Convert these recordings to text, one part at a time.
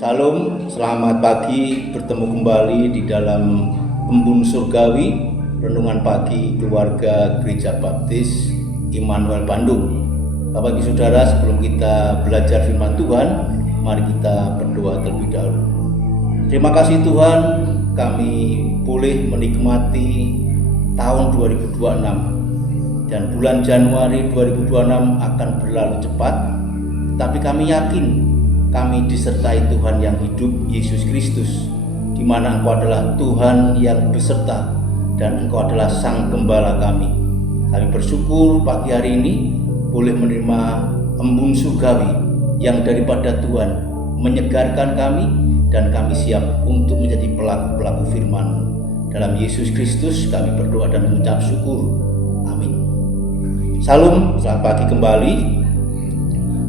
Salam, selamat pagi, bertemu kembali di dalam Embun Surgawi, renungan pagi keluarga Gereja Baptis Immanuel Bandung. Bapak Ibu Saudara, sebelum kita belajar firman Tuhan, mari kita berdoa terlebih dahulu. Terima kasih Tuhan, kami boleh menikmati tahun 2026 dan bulan Januari 2026 akan berlalu cepat, tapi kami yakin kami disertai Tuhan yang hidup, Yesus Kristus, di mana Engkau adalah Tuhan yang beserta dan Engkau adalah Sang Gembala kami. Kami bersyukur pagi hari ini boleh menerima embun surgawi yang daripada Tuhan menyegarkan kami, dan kami siap untuk menjadi pelaku-pelaku firman. Dalam Yesus Kristus kami berdoa dan mengucap syukur. Amin. Salam, selamat pagi kembali.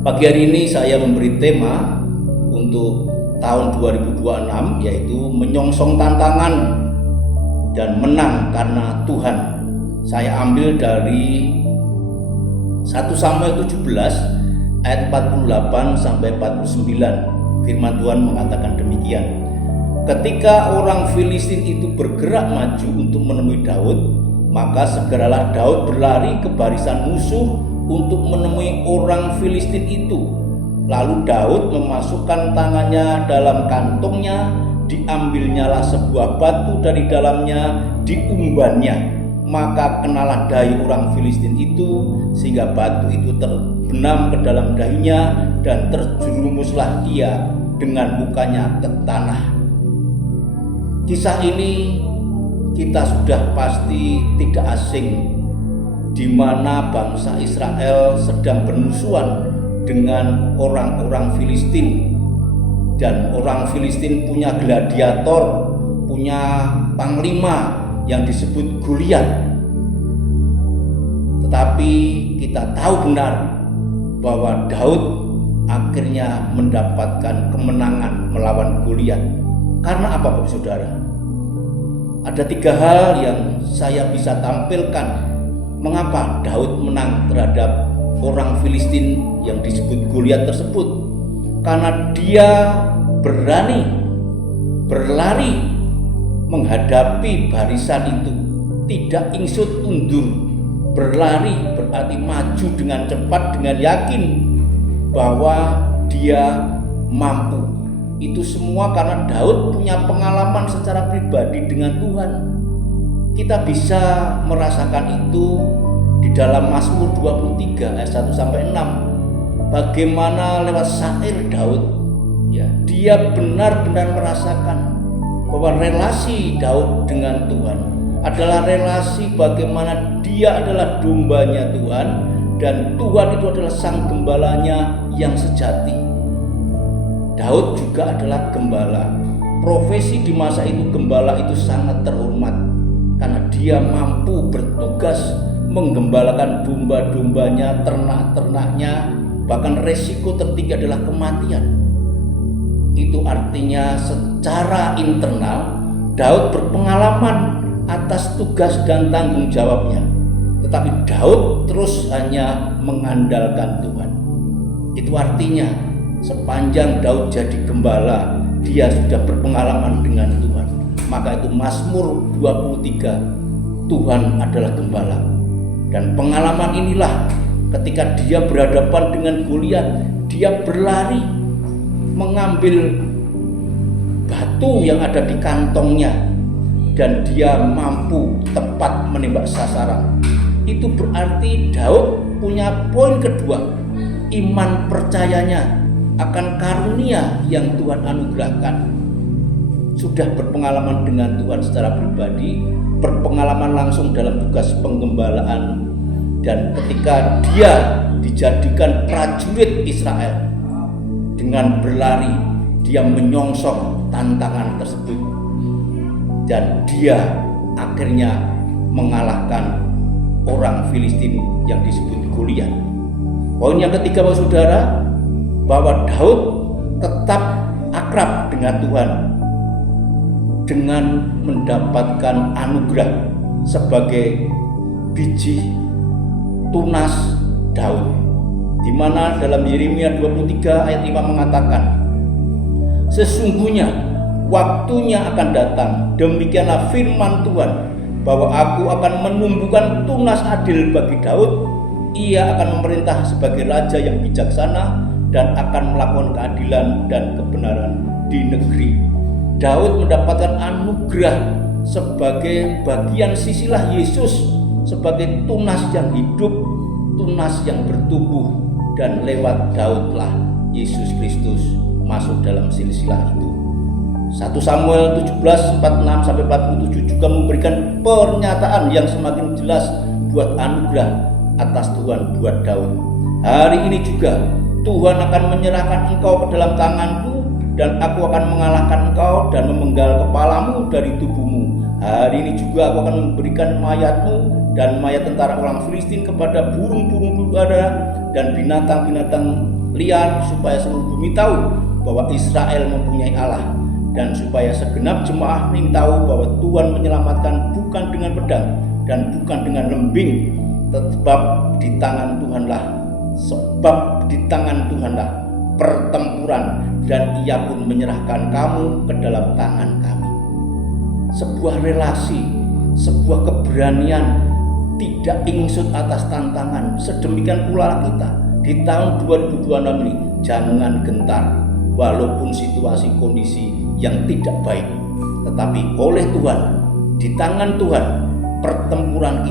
Pagi hari ini saya memberi tema untuk tahun 2026, yaitu menyongsong tantangan dan menang karena Tuhan. Saya ambil dari 1 Samuel 17 ayat 48 sampai 49. Firman Tuhan mengatakan demikian. Ketika orang Filistin itu bergerak maju untuk menemui Daud, maka segeralah Daud berlari ke barisan musuh untuk menemui orang Filistin itu. Lalu Daud memasukkan tangannya dalam kantongnya, diambilnyalah sebuah batu dari dalamnya, diumbannya. Maka kenalah dahi orang Filistin itu, sehingga batu itu terbenam ke dalam dahinya, dan terjerumuslah ia dengan mukanya ke tanah. Kisah ini kita sudah pasti tidak asing, di mana bangsa Israel sedang bermusuhan dengan orang-orang Filistin, dan orang Filistin punya gladiator, punya panglima yang disebut Goliat. Tetapi kita tahu benar bahwa Daud akhirnya mendapatkan kemenangan melawan Goliat. Karena apa, Bapak Saudara? Ada 3 hal yang saya bisa tampilkan mengapa Daud menang terhadap orang Filistin yang disebut Goliat tersebut. Karena dia berani berlari menghadapi barisan itu, tidak ingsut undur. Berlari berarti maju dengan cepat, dengan yakin bahwa dia mampu. Itu semua karena Daud punya pengalaman secara pribadi dengan Tuhan. Kita bisa merasakan itu di dalam Mazmur 23 ayat 1 sampai 6. Bagaimana lewat syair Daud, ya, dia benar-benar merasakan bahwa relasi Daud dengan Tuhan adalah relasi bagaimana dia adalah dombanya Tuhan, dan Tuhan itu adalah Sang Gembalanya yang sejati. Daud juga adalah gembala. Profesi di masa itu gembala itu sangat terhormat karena dia mampu bertugas menggembalakan domba-dombanya, ternak-ternaknya, bahkan resiko tertinggi adalah kematian. Itu artinya secara internal Daud berpengalaman atas tugas dan tanggung jawabnya, tetapi Daud terus hanya mengandalkan Tuhan. Itu artinya sepanjang Daud jadi gembala, dia sudah berpengalaman dengan Tuhan. Maka itu Mazmur 23, Tuhan adalah gembala. Dan pengalaman inilah ketika dia berhadapan dengan Goliat, dia berlari mengambil batu yang ada di kantongnya, dan dia mampu tepat menembak sasaran. Itu berarti Daud punya poin kedua, iman percayanya akan karunia yang Tuhan anugerahkan. Sudah berpengalaman dengan Tuhan secara pribadi, berpengalaman langsung dalam tugas penggembalaan, dan ketika dia dijadikan prajurit Israel, dengan berlari dia menyongsong tantangan tersebut, dan dia akhirnya mengalahkan orang Filistin yang disebut Goliat. Poin yang ketiga, Bapak Saudara, bahwa Daud tetap akrab dengan Tuhan dengan mendapatkan anugerah sebagai biji tunas Daud, di mana dalam Yeremia 23 ayat 5 mengatakan, Sesungguhnya waktunya akan datang, demikianlah firman Tuhan, bahwa aku akan menumbuhkan tunas adil bagi Daud. Ia akan memerintah sebagai raja yang bijaksana dan akan melakukan keadilan dan kebenaran di negeri. Daud mendapatkan anugerah sebagai bagian sisilah Yesus, sebagai tunas yang hidup, tunas yang bertumbuh, dan lewat Daudlah Yesus Kristus masuk dalam silsilah itu. 1 Samuel 17:46-47 juga memberikan pernyataan yang semakin jelas buat anugerah atas Tuhan buat Daud. Hari ini juga Tuhan akan menyerahkan engkau ke dalam tanganku, dan aku akan mengalahkan engkau dan memenggal kepalamu dari tubuhmu. Hari ini juga aku akan memberikan mayatmu dan mayat tentara orang Filistin kepada burung-burung di udara dan binatang-binatang liar, supaya seluruh bumi tahu bahwa Israel mempunyai Allah, dan supaya segenap jemaah ini tahu bahwa Tuhan menyelamatkan bukan dengan pedang dan bukan dengan lembing, sebab di tangan Tuhanlah pertempuran, dan Ia pun menyerahkan kamu ke dalam tangan kami. Sebuah relasi, sebuah keberanian, tidak ingsut atas tantangan. Sedemikian pula kita di tahun 2026 ini, jangan gentar walaupun situasi kondisi yang tidak baik, tetapi oleh Tuhan, di tangan Tuhan, pertempuran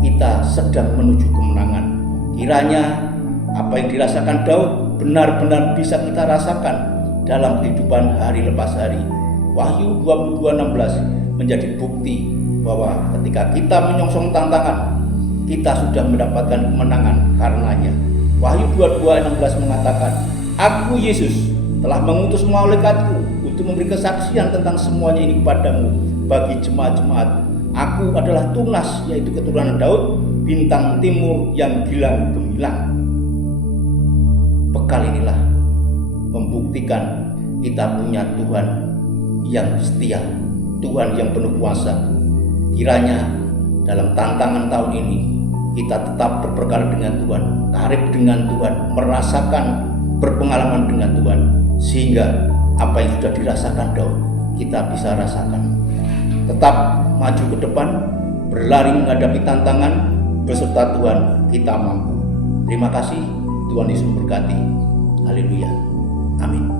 kita sedang menuju kemenangan. Kiranya apa yang dirasakan Daud benar-benar bisa kita rasakan dalam kehidupan hari lepas hari. Wahyu 22:16 menjadi bukti bahwa ketika kita menyongsong tantangan, kita sudah mendapatkan kemenangan karenanya. Wahyu 22:16 mengatakan, "Aku Yesus telah mengutus malaikatku untuk memberi kesaksian tentang semuanya ini kepadamu bagi jemaat-jemaat. Aku adalah tunas, yaitu keturunan Daud, bintang timur yang gilang gemilang." Bekal inilah membuktikan kita punya Tuhan yang setia, Tuhan yang penuh kuasa. Kiranya dalam tantangan tahun ini kita tetap berperkara dengan Tuhan, karib dengan Tuhan, merasakan berpengalaman dengan Tuhan, sehingga apa yang sudah dirasakan Daud kita bisa rasakan. Tetap maju ke depan, berlari menghadapi tantangan, beserta Tuhan kita mampu. Terima kasih, Tuhan Yesus memberkati. Haleluya. Amin.